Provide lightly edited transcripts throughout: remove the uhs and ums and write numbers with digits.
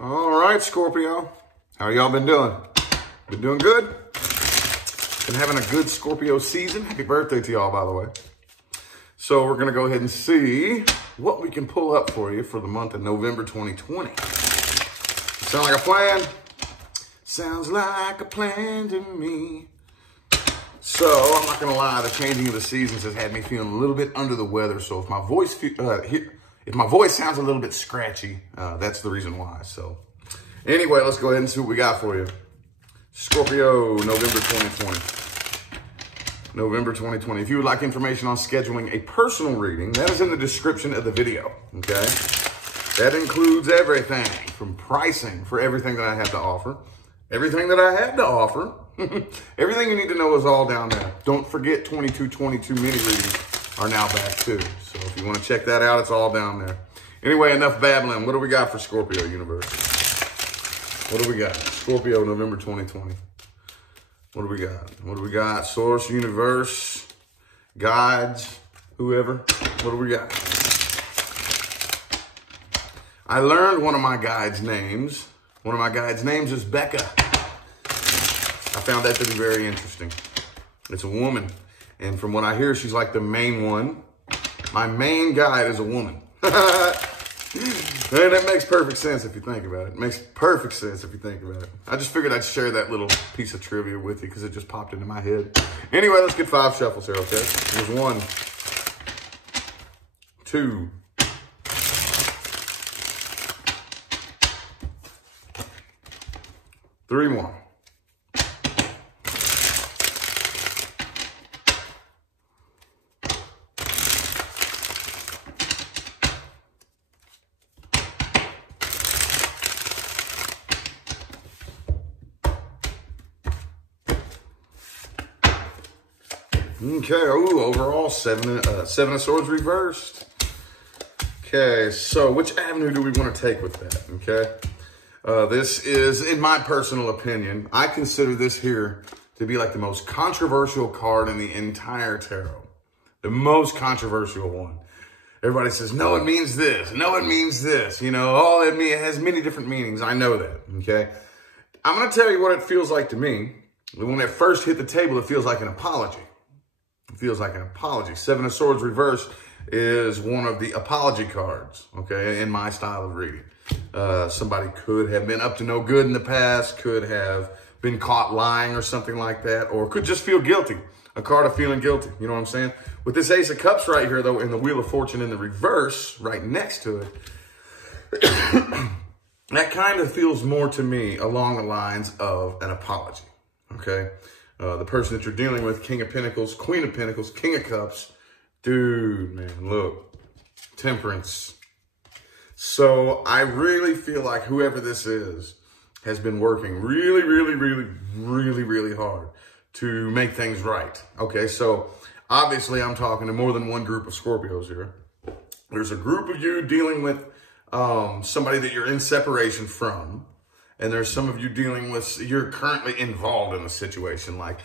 All right, Scorpio. How y'all been doing? Been doing good? Been having a good Scorpio season. Happy birthday to y'all, by the way. So we're going to go ahead and see what we can pull up for you for the month of November 2020. Sound like a plan? Sounds like a plan to me. So I'm not going to lie, the changing of the seasons has had me feeling a little bit under the weather. So if my voice sounds a little bit scratchy, that's the reason why. So anyway, let's go ahead and see what we got for you. Scorpio, November 2020. November 2020. If you would like information on scheduling a personal reading, that is in the description of the video, okay? That includes everything from pricing for everything that I have to offer. Everything that I have to offer. Everything you need to know is all down there. Don't forget 2222 mini readings are now back too. So if you want to check that out, it's all down there. Anyway, enough babbling. What do we got for Scorpio universe? What do we got? Scorpio, November 2020. What do we got? What do we got? Source, universe, guides, whoever. What do we got? I learned one of my guides' names. One of my guides' names is Becca. I found that to be very interesting. It's a woman. And from what I hear, she's like the main one. My main guide is a woman. And that makes perfect sense if you think about it. It makes perfect sense if you think about it. I just figured I'd share that little piece of trivia with you because it just popped into my head. Anyway, let's get 5 shuffles here, okay? There's 1, 2, 3 more. Okay, ooh, overall, seven of Swords reversed. Okay, so which avenue do we want to take with that, okay? This is, in my personal opinion, I consider this here to be like the most controversial card in the entire tarot. The most controversial one. Everybody says, no, it means this. No, it means this. You know, oh, it has many different meanings. I know that, okay? I'm going to tell you what it feels like to me. When it first hit the table, it feels like an apology. It feels like an apology. 7 of Swords reversed is one of the apology cards, okay, in my style of reading. Somebody could have been up to no good in the past, could have been caught lying or something like that, or could just feel guilty. A card of feeling guilty, you know what I'm saying? With this Ace of Cups right here, though, and the Wheel of Fortune in the reverse right next to it, that kind of feels more to me along the lines of an apology, okay? The person that you're dealing with, King of Pentacles, Queen of Pentacles, King of Cups. Dude, man, look. Temperance. So I really feel like whoever this is has been working really, really, really, really, really hard to make things right. Okay, so obviously I'm talking to more than one group of Scorpios here. There's a group of you dealing with somebody that you're in separation from. And there's some of you dealing with, you're currently involved in a situation. Like,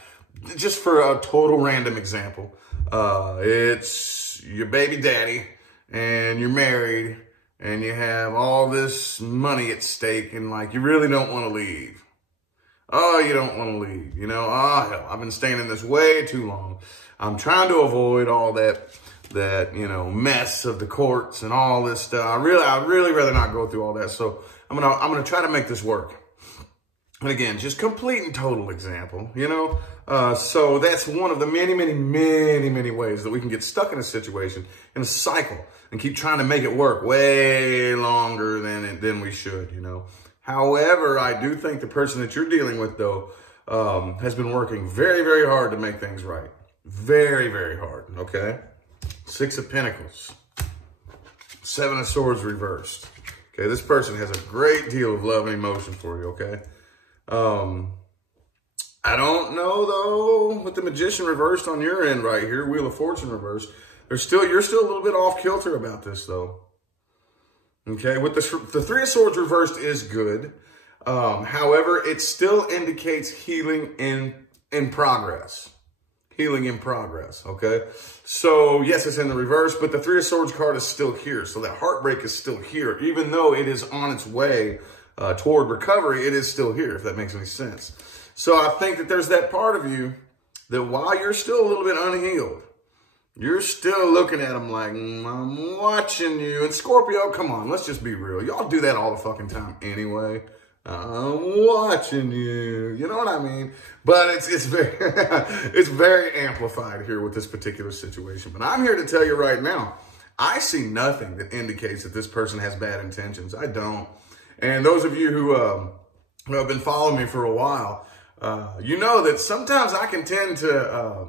just for a total random example, it's your baby daddy and you're married and you have all this money at stake and like, you really don't want to leave. Oh, you don't want to leave, you know? Oh, hell, I've been staying in this way too long. I'm trying to avoid all that, you know, mess of the courts and all this stuff. I'd really rather not go through all that. So I'm gonna try to make this work. And again, just complete and total example, you know? So that's one of the many, many, many, many ways that we can get stuck in a situation, in a cycle, and keep trying to make it work way longer than we should, you know? However, I do think the person that you're dealing with, though, has been working very, very hard to make things right. Very, very hard, okay? 6 of Pentacles. 7 of Swords reversed. Okay, this person has a great deal of love and emotion for you, okay? I don't know, though, with the Magician reversed on your end right here, Wheel of Fortune reversed, you're still a little bit off kilter about this, though. Okay, with the 3 of Swords reversed is good. However, it still indicates healing in progress. Healing in progress, okay? So, yes, it's in the reverse, but the 3 of Swords card is still here. So that heartbreak is still here, even though it is on its way toward recovery, it is still here, if that makes any sense. So I think that there's that part of you that while you're still a little bit unhealed, you're still looking at them like, I'm watching you. And Scorpio, come on, let's just be real. Y'all do that all the fucking time anyway. I'm watching you. You know what I mean? But it's very, it's very amplified here with this particular situation. But I'm here to tell you right now, I see nothing that indicates that this person has bad intentions. I don't. And those of you who have been following me for a while, you know that sometimes I can tend to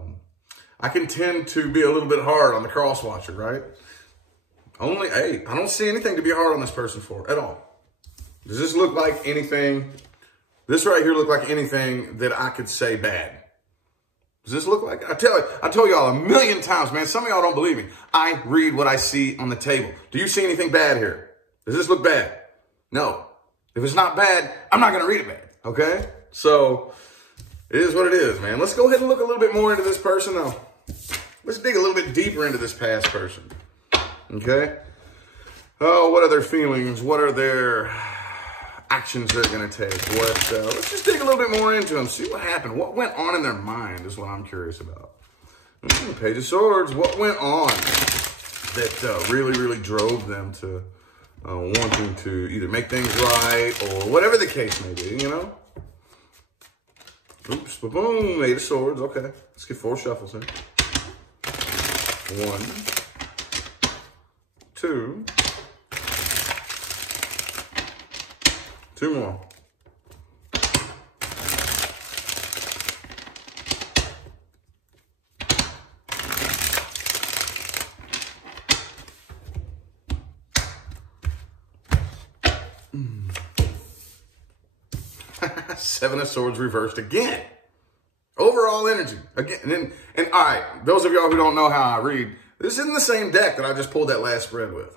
be a little bit hard on the cross watcher, right? Hey, I don't see anything to be hard on this person for at all. Does this look like anything? This right here look like anything that I could say bad? Does this look like? I told y'all a million times, man. Some of y'all don't believe me. I read what I see on the table. Do you see anything bad here? Does this look bad? No. If it's not bad, I'm not going to read it bad. Okay? So it is what it is, man. Let's go ahead and look a little bit more into this person, though. Let's dig a little bit deeper into this past person. Okay? Oh, what are their feelings? What are their actions they're going to take? Let's just dig a little bit more into them. See what happened. What went on in their mind is what I'm curious about. Page of Swords. What went on that really, really drove them to wanting to either make things right or whatever the case may be, you know? Oops, boom, 8 of Swords. Okay, let's get 4 shuffles in. 1, 2, 2 more. Seven of Swords reversed again. Overall energy again. And all right, those of y'all who don't know how I read, this isn't the same deck that I just pulled that last spread with.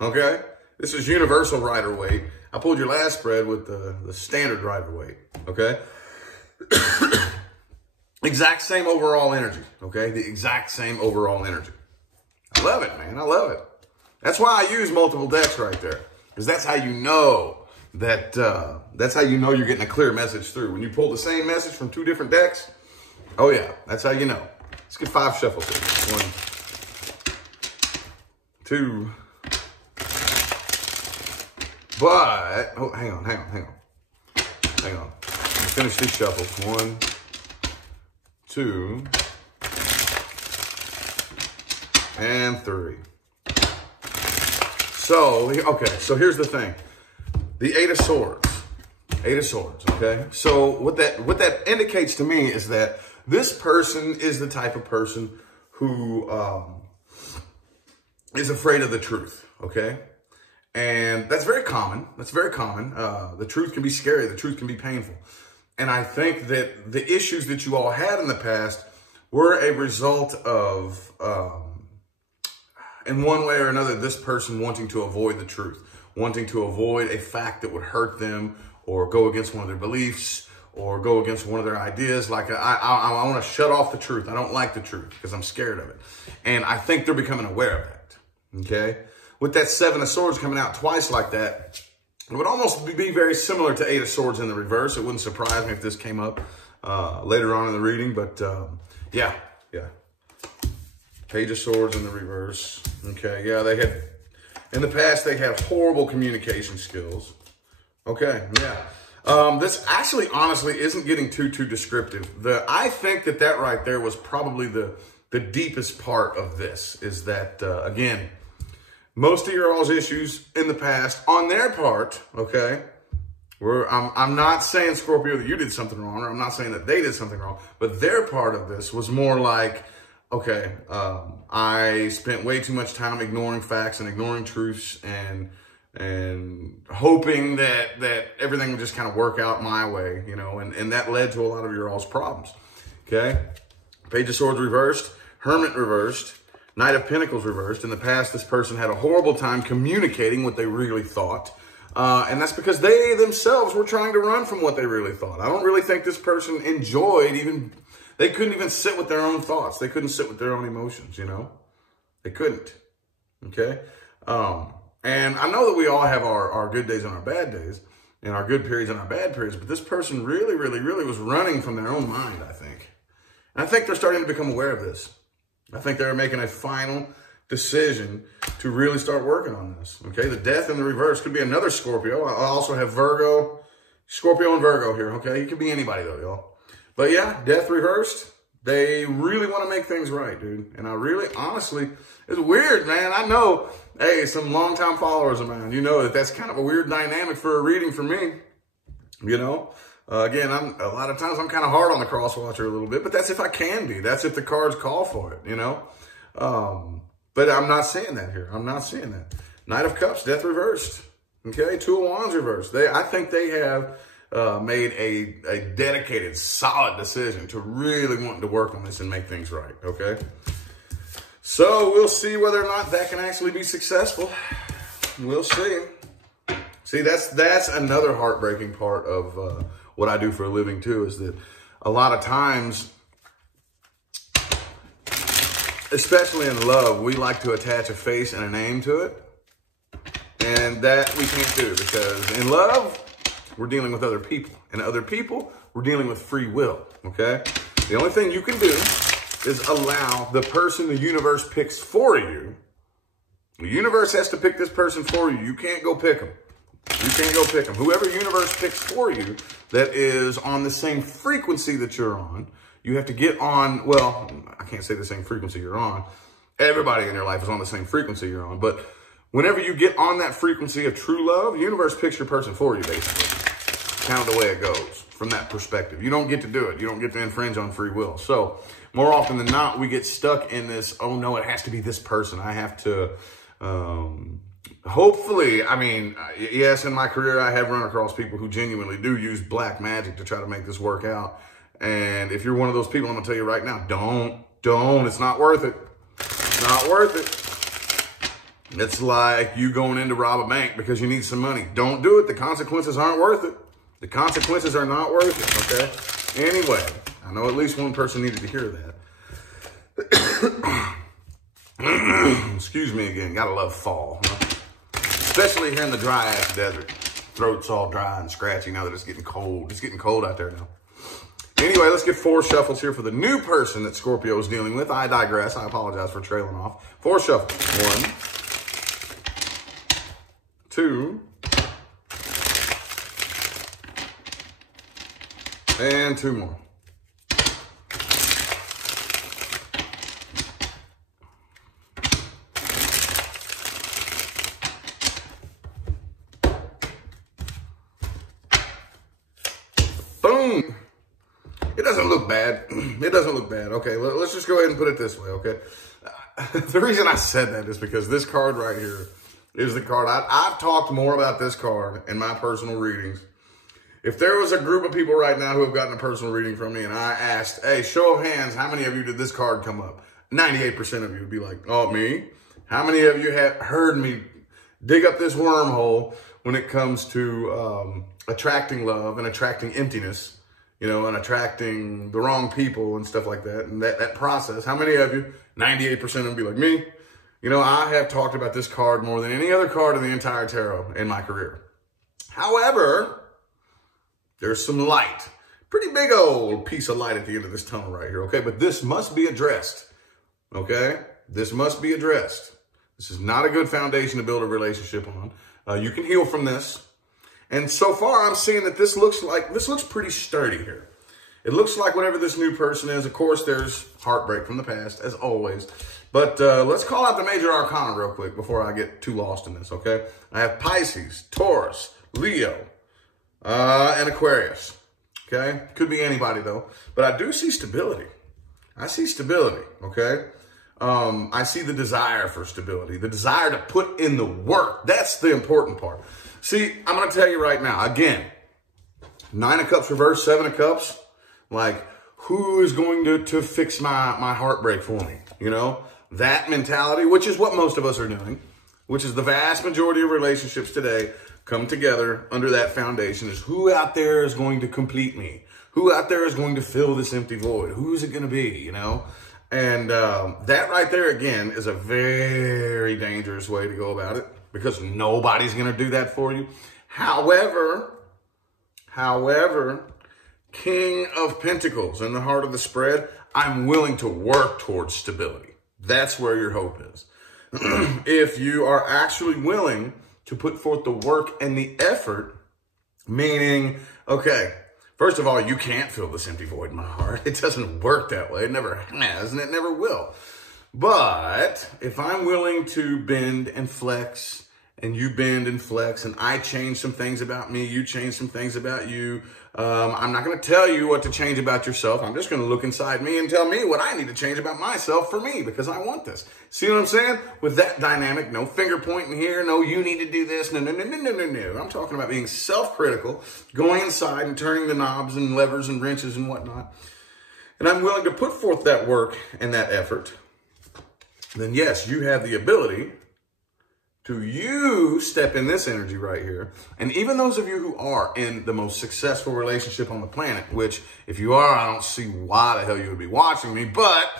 Okay, this is universal rider weight. I pulled your last spread with the standard rider weight. Okay, exact same overall energy. Okay, the exact same overall energy. I love it, man. I love it. That's why I use multiple decks right there, because that's how you know that you're getting a clear message through. When you pull the same message from 2 different decks, oh yeah, that's how you know. Let's get 5 shuffles here. 1, 2. But, oh, hang on. Finish these shuffles. 1, 2, and 3. So, okay, so here's the thing. The 8 of Swords. 8 of Swords, okay? So what that indicates to me is that this person is the type of person who is afraid of the truth, okay? And that's very common. That's very common. The truth can be scary. The truth can be painful. And I think that the issues that you all had in the past were a result of, in one way or another, this person wanting to avoid the truth, wanting to avoid a fact that would hurt them or go against one of their beliefs or go against one of their ideas. Like, I want to shut off the truth. I don't like the truth because I'm scared of it. And I think they're becoming aware of that, okay? With that 7 of Swords coming out twice like that, it would almost be very similar to 8 of Swords in the reverse. It wouldn't surprise me if this came up later on in the reading, but yeah. Page of Swords in the reverse. Okay, yeah, they had, in the past, they had horrible communication skills. Okay, yeah. This actually, honestly, isn't getting too descriptive. I think that right there was probably the deepest part of this, is that, again, most of your all's issues in the past, on their part, okay, I'm not saying, Scorpio, that you did something wrong, or I'm not saying that they did something wrong, but their part of this was more like, okay, I spent way too much time ignoring facts and ignoring truths and hoping that everything would just kind of work out my way, you know, and that led to a lot of your all's problems, okay? Page of Swords reversed, Hermit reversed, Knight of Pentacles reversed. In the past, this person had a horrible time communicating what they really thought. And that's because they themselves were trying to run from what they really thought. I don't really think this person enjoyed they couldn't even sit with their own thoughts. They couldn't sit with their own emotions, you know? They couldn't, okay? And I know that we all have our good days and our bad days, and our good periods and our bad periods, but this person really, really, really was running from their own mind, I think. And I think they're starting to become aware of this. I think they're making a final decision to really start working on this, okay? The death in the reverse could be another Scorpio. I also have Virgo, Scorpio and Virgo here, okay? It could be anybody though, y'all. But yeah, death reversed. They really want to make things right, dude. And I really, honestly, it's weird, man. I know, hey, some longtime followers of mine, you know that that's kind of a weird dynamic for a reading for me, you know? Again, a lot of times I'm kind of hard on the cross watcher a little bit, but that's if I can be. That's if the cards call for it, you know? But I'm not saying that here. I'm not saying that. Knight of Cups, death reversed. Okay, Two of Wands reversed. I think they have made a dedicated, solid decision to really wanting to work on this and make things right, okay? So we'll see whether or not that can actually be successful. We'll see. See, that's another heartbreaking part of what I do for a living too, is that a lot of times, especially in love, we like to attach a face and a name to it. And that we can't do, because in love, we're dealing with other people. And other people, we're dealing with free will, okay? The only thing you can do is allow the person the universe picks for you. The universe has to pick this person for you. You can't go pick them. You can't go pick them. Whoever universe picks for you that is on the same frequency that you're on, you have to get on, well, I can't say the same frequency you're on. Everybody in your life is on the same frequency you're on. But whenever you get on that frequency of true love, the universe picks your person for you, basically. Kind of the way it goes from that perspective. You don't get to do it. You don't get to infringe on free will. So more often than not, we get stuck in this, oh no, it has to be this person. I have to, hopefully, I mean, yes, in my career, I have run across people who genuinely do use black magic to try to make this work out. And if you're one of those people, I'm going to tell you right now, don't. It's not worth it. It's not worth it. It's like you going in to rob a bank because you need some money. Don't do it. The consequences aren't worth it. The consequences are not worth it, okay? Anyway, I know at least one person needed to hear that. Excuse me again. Gotta love fall, huh? Especially here in the dry-ass desert. Throat's all dry and scratchy now that it's getting cold. It's getting cold out there now. Anyway, let's get 4 shuffles here for the new person that Scorpio is dealing with. I digress. I apologize for trailing off. 4 shuffles. 1, 2, and 2 more. Boom. It doesn't look bad. It doesn't look bad. Okay, let's just go ahead and put it this way, okay? The reason I said that is because this card right here is the card. I've talked more about this card in my personal readings. If there was a group of people right now who have gotten a personal reading from me and I asked, hey, show of hands, how many of you did this card come up? 98% of you would be like, oh, me? How many of you have heard me dig up this wormhole when it comes to attracting love and attracting emptiness, you know, and attracting the wrong people and stuff like that, and that process? How many of you, 98% of them, be like me? You know, I have talked about this card more than any other card in the entire tarot in my career. However, there's some light. Pretty big old piece of light at the end of this tunnel right here, okay? But this must be addressed, okay? This must be addressed. This is not a good foundation to build a relationship on. You can heal from this. And so far, I'm seeing that this looks pretty sturdy here. It looks like whatever this new person is, of course, there's heartbreak from the past, as always. But let's call out the major arcana real quick before I get too lost in this, okay? I have Pisces, Taurus, Leo, and Aquarius, okay? Could be anybody, though. But I do see stability. I see stability, okay? I see the desire for stability, the desire to put in the work. That's the important part. See, I'm going to tell you right now, again, 9 of Cups reversed, 7 of Cups. Like, who is going to fix my heartbreak for me? You know, that mentality, which is what most of us are doing, which is the vast majority of relationships today come together under that foundation, is who out there is going to complete me? Who out there is going to fill this empty void? Who's it going to be, you know? And that right there, again, is a very dangerous way to go about it. because nobody's going to do that for you. However, King of Pentacles in the heart of the spread, I'm willing to work towards stability. That's where your hope is. If you are actually willing to put forth the work and the effort, meaning, okay, first of all, you can't fill this empty void in my heart. It doesn't work that way. It never has, and it never will. But if I'm willing to bend and flex, and you bend and flex, and I change some things about me, you change some things about you, I'm not going to tell you what to change about yourself. I'm just going to look inside me and tell me what I need to change about myself for me, because I want this. See what I'm saying? With that dynamic, no finger pointing here, no, you need to do this, no. I'm talking about being self-critical, going inside and turning the knobs and levers and wrenches and whatnot. And I'm willing to put forth that work and that effort. Then yes, you have the ability to you step in this energy right here. And even those of you who are in the most successful relationship on the planet, which if you are, I don't see why the hell you would be watching me, but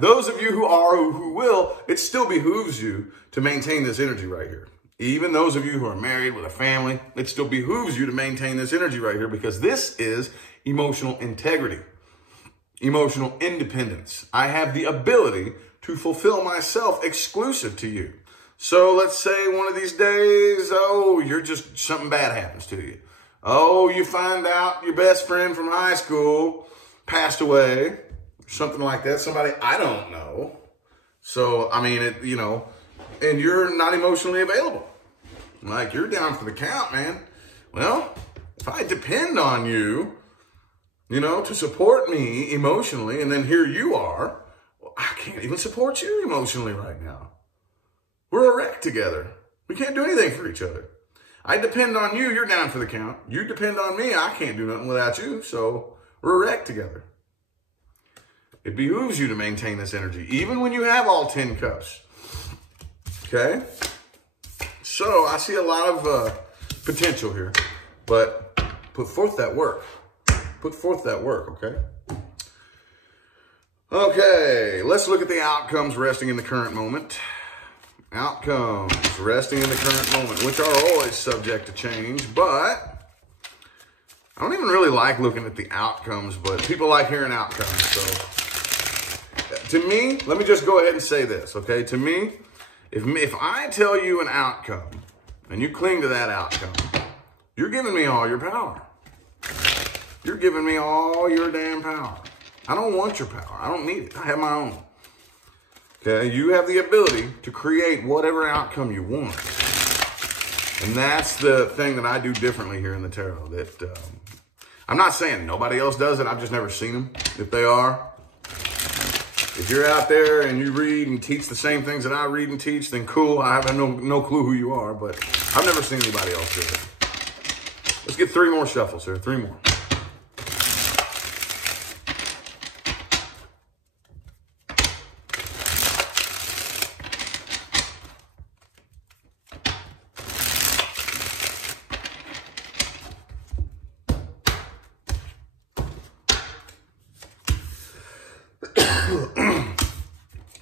those of you who are, who will, it still behooves you to maintain this energy right here. Even those of you who are married with a family, it still behooves you to maintain this energy right here, because this is emotional integrity, emotional independence. I have the ability to fulfill myself exclusive to you. So let's say one of these days, oh, you're just, something bad happens to you. Oh, you find out your best friend from high school passed away, something like that. Somebody I don't know. So, I mean, you know, and you're not emotionally available. Like, you're down for the count, man. Well, if I depend on you, you know, to support me emotionally, and then here you are, well, I can't even support you emotionally right now. We're a wreck together. We can't do anything for each other. I depend on you. You're down for the count. You depend on me. I can't do nothing without you. So we're a wreck together. It behooves you to maintain this energy, even when you have all 10 cups. Okay? So I see a lot of potential here, but put forth that work. Put forth that work, okay? Okay, let's look at the outcomes resting in the current moment. Outcomes resting in the current moment, which are always subject to change, but I don't even really like looking at the outcomes, but people like hearing outcomes. So to me, let me just go ahead and say this, okay? To me, if I tell you an outcome and you cling to that outcome, you're giving me all your power. You're giving me all your damn power. I don't want your power. I don't need it. I have my own. Okay, you have the ability to create whatever outcome you want. And that's the thing that I do differently here in the tarot. That I'm not saying nobody else does it. I've just never seen them. If they are, if you're out there and you read and teach the same things that I read and teach, then cool. I have no clue who you are, but I've never seen anybody else do it. Let's get 3 more shuffles here. 3 more.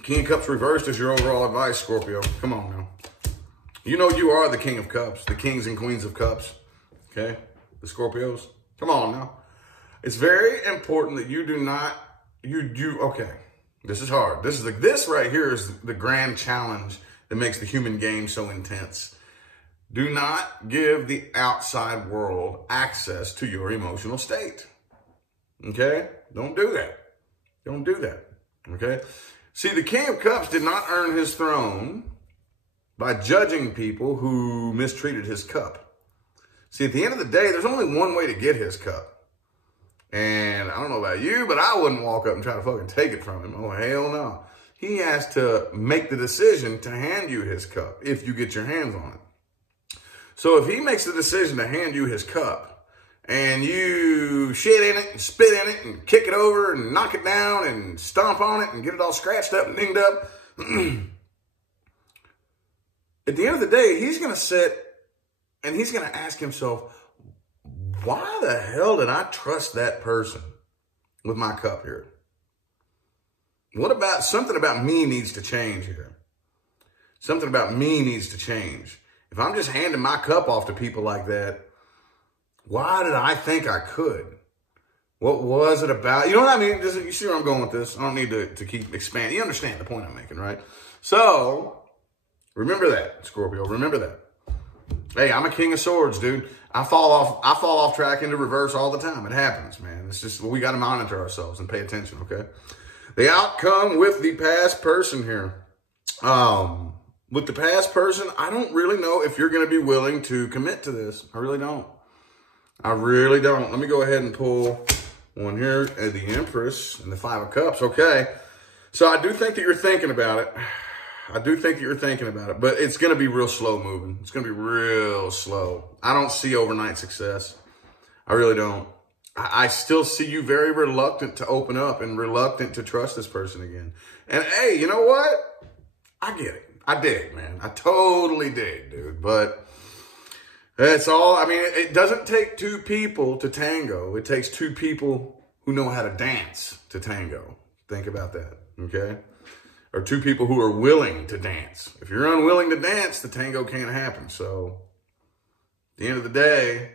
King of Cups reversed is your overall advice, Scorpio. Come on now. You know you are the King of Cups, the Kings and Queens of Cups. Okay? The Scorpios. Come on now. It's very important that you do not, okay. This is hard. This right here is the grand challenge that makes the human game so intense. Do not give the outside world access to your emotional state. Okay? Don't do that. Don't do that. Okay? See, the King of Cups did not earn his throne by judging people who mistreated his cup. See, at the end of the day, there's only one way to get his cup. And I don't know about you, but I wouldn't walk up and try to fucking take it from him. Oh, hell no. He has to make the decision to hand you his cup if you get your hands on it. So if he makes the decision to hand you his cup, and you shit in it and spit in it and kick it over and knock it down and stomp on it and get it all scratched up and dinged up. At the end of the day, he's going to sit and he's going to ask himself, why the hell did I trust that person with my cup here? What about something about me needs to change here? Something about me needs to change. If I'm just handing my cup off to people like that, why did I think I could? What was it about? You know what I mean? You see where I'm going with this? I don't need to keep expanding. You understand the point I'm making, right? So, remember that, Scorpio. Remember that. Hey, I'm a king of swords, dude. I fall off track into reverse all the time. It happens, man. It's just, we got to monitor ourselves and pay attention, okay? The outcome with the past person here. With the past person, I don't really know if you're going to be willing to commit to this. I really don't. I really don't. Let me go ahead and pull one here, the Empress and the Five of Cups. Okay. So I do think that you're thinking about it. But it's going to be real slow moving. It's going to be real slow. I don't see overnight success. I really don't. I still see you very reluctant to open up and reluctant to trust this person again. And hey, you know what? I get it. I dig, man. I totally dig, dude. But that's all. I mean, it doesn't take two people to tango. It takes two people who know how to dance to tango. Think about that, okay? Or two people who are willing to dance. If you're unwilling to dance, the tango can't happen. So, at the end of the day,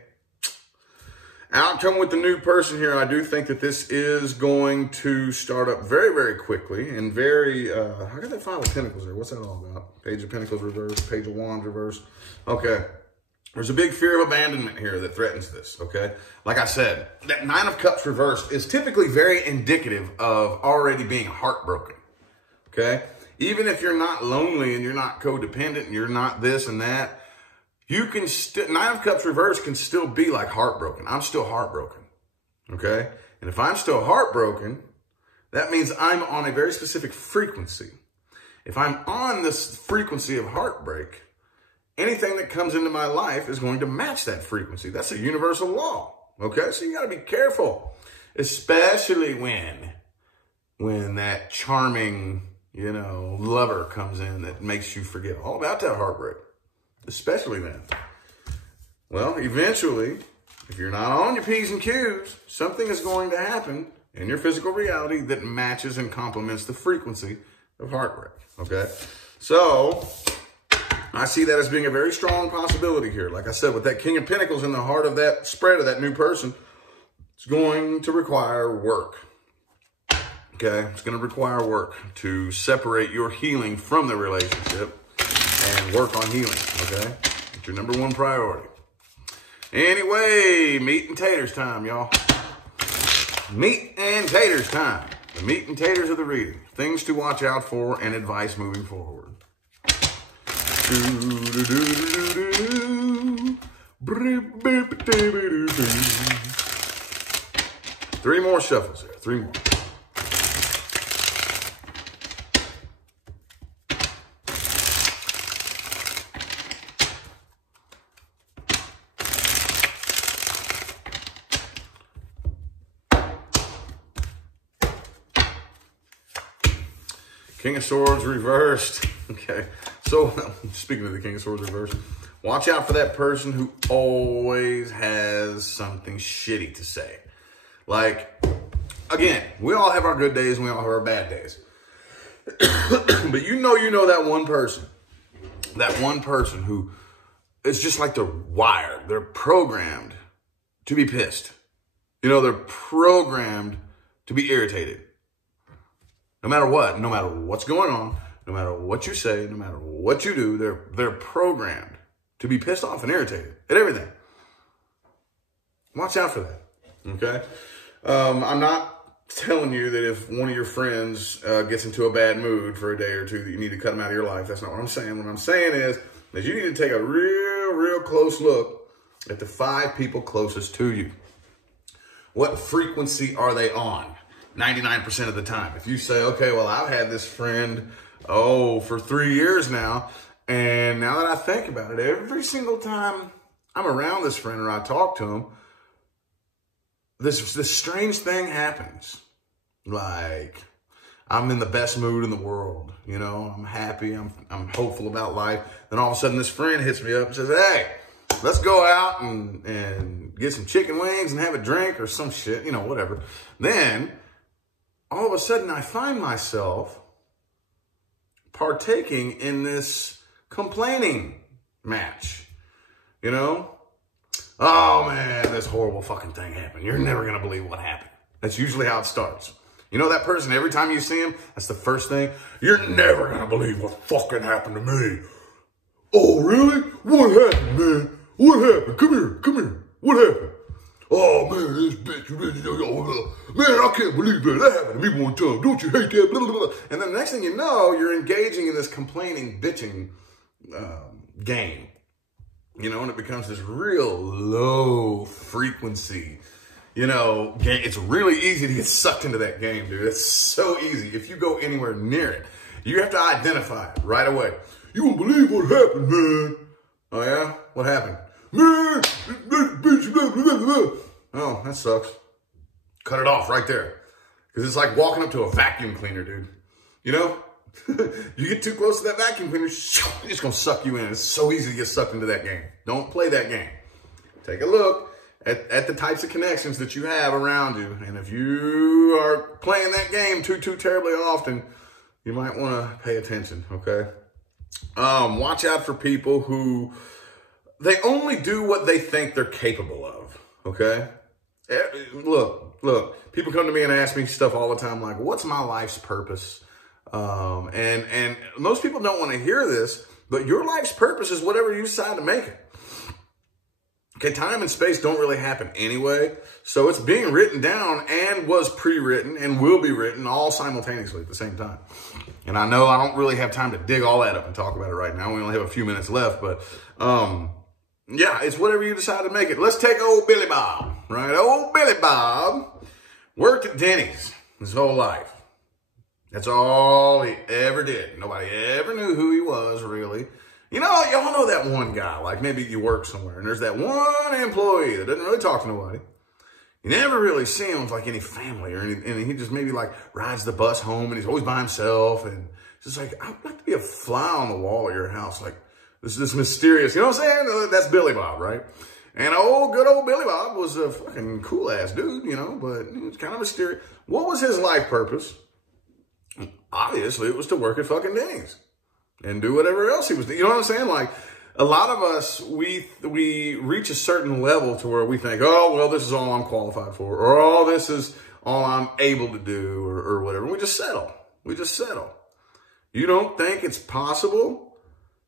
outcome with the new person here, I do think that this is going to start up very, very quickly and very, I got that Five of Pentacles there. What's that all about? Page of Pentacles reverse, Page of Wands reverse. Okay. There's a big fear of abandonment here that threatens this, okay? Like I said, that Nine of Cups reversed is typically very indicative of already being heartbroken, okay? Even if you're not lonely and you're not codependent and you're not this and that, you can still, Nine of Cups reverse can still be like heartbroken. I'm still heartbroken, okay? And if I'm still heartbroken, that means I'm on a very specific frequency. If I'm on this frequency of heartbreak, anything that comes into my life is going to match that frequency. That's a universal law, okay? So you got to be careful, especially when that charming, you know, lover comes in that makes you forget all about that heartbreak, especially then. Well, eventually, if you're not on your P's and Q's, something is going to happen in your physical reality that matches and complements the frequency of heartbreak, okay? So I see that as being a very strong possibility here. Like I said, with that King of Pentacles in the heart of that spread of that new person, it's going to require work. Okay? It's going to require work to separate your healing from the relationship and work on healing. Okay? It's your number one priority. Anyway, meat and taters time, y'all. Meat and taters time. The meat and taters of the reading. Things to watch out for and advice moving forward. Three more shuffles here. Three more. King of Swords reversed. Okay. So, speaking of the King of Swords reversed, watch out for that person who always has something shitty to say. Like, again, we all have our good days and we all have our bad days. But you know that one person who is just like they're wired. They're programmed to be pissed. You know, they're programmed to be irritated. No matter what, no matter what's going on, no matter what you say, no matter what you do, they're programmed to be pissed off and irritated at everything. Watch out for that, okay? I'm not telling you that if one of your friends gets into a bad mood for a day or two that you need to cut them out of your life. That's not what I'm saying. What I'm saying is that you need to take a real close look at the 5 people closest to you. What frequency are they on? 99% of the time. If you say, okay, well, I've had this friend, for 3 years now, and now that I think about it, every single time I'm around this friend or I talk to him, this strange thing happens. Like, I'm in the best mood in the world. You know, I'm happy. I'm hopeful about life. Then all of a sudden this friend hits me up and says, hey, let's go out and get some chicken wings and have a drink or some shit, you know, whatever. Then all of a sudden I find myself partaking in this complaining match. You know? Oh man, this horrible fucking thing happened. You're never going to believe what happened. That's usually how it starts. You know that person, every time you see him, that's the first thing. You're never going to believe what fucking happened to me. Oh, really? What happened, man? What happened? Come here. What happened? Oh, man, this bitch. Man, I can't believe that. That happened to me one time. Don't you hate that? Blah, blah, blah. And then the next thing you know, you're engaging in this complaining, bitching game. You know, and it becomes this real low frequency, you know, game. It's really easy to get sucked into that game, dude. It's so easy. If you go anywhere near it, you have to identify it right away. You won't believe what happened, man. Oh, yeah? What happened? Man, bitch, blah, blah, blah. Oh, that sucks. Cut it off right there. Because it's like walking up to a vacuum cleaner, dude. You know? You get too close to that vacuum cleaner, it's just going to suck you in. It's so easy to get sucked into that game. Don't play that game. Take a look at the types of connections that you have around you. And if you are playing that game too terribly often, you might want to pay attention, okay? Watch out for people who, they only do what they think they're capable of, okay? Look, people come to me and ask me stuff all the time like, what's my life's purpose? And most people don't want to hear this, but your life's purpose is whatever you decide to make it. Okay, time and space don't really happen anyway. So it's being written down and was pre-written and will be written all simultaneously at the same time. And I know I don't really have time to dig all that up and talk about it right now. We only have a few minutes left, but yeah, it's whatever you decide to make it. Let's take old Billy Bob, right? Old Billy Bob worked at Denny's his whole life. That's all he ever did. Nobody ever knew who he was, really. You know, y'all know that one guy, like maybe you work somewhere, and there's that one employee that doesn't really talk to nobody. You never really see him with like any family or anything, and he just maybe like rides the bus home, and he's always by himself, and it's just like, I'd like to be a fly on the wall at your house, like this mysterious, you know what I'm saying? That's Billy Bob, right? And good old Billy Bob was a fucking cool-ass dude, you know, but he was kind of mysterious. What was his life purpose? Obviously, it was to work at fucking Denny's and do whatever else he was doing. You know what I'm saying? Like, a lot of us, we reach a certain level to where we think, oh, well, this is all I'm qualified for, or oh, this is all I'm able to do, or whatever. We just settle. We just settle. You don't think it's possible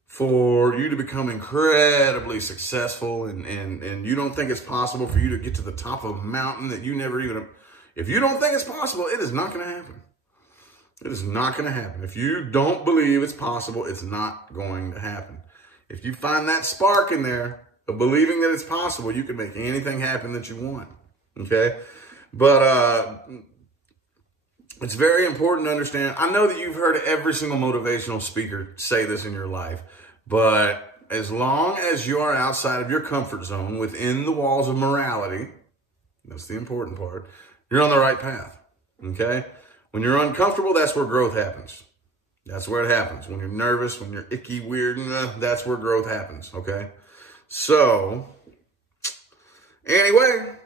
for you to become incredibly successful, and you don't think it's possible for you to get to the top of a mountain that you never even, if you don't think it's possible, it is not going to happen. It is not going to happen. If you don't believe it's possible, it's not going to happen. If you find that spark in there of believing that it's possible, you can make anything happen that you want. Okay? But it's very important to understand. I know that you've heard every single motivational speaker say this in your life, but as long as you are outside of your comfort zone, within the walls of morality, that's the important part, you're on the right path. Okay? When you're uncomfortable, that's where growth happens. That's where it happens. When you're nervous, when you're icky, weird, that's where growth happens, okay? So, anyway,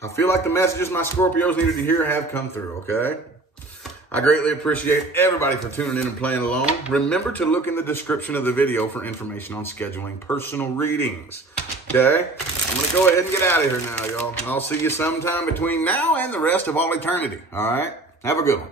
I feel like the messages my Scorpios needed to hear have come through, okay? I greatly appreciate everybody for tuning in and playing along. Remember to look in the description of the video for information on scheduling personal readings, okay? I'm going to go ahead and get out of here now, y'all. I'll see you sometime between now and the rest of all eternity, all right? Have a good one.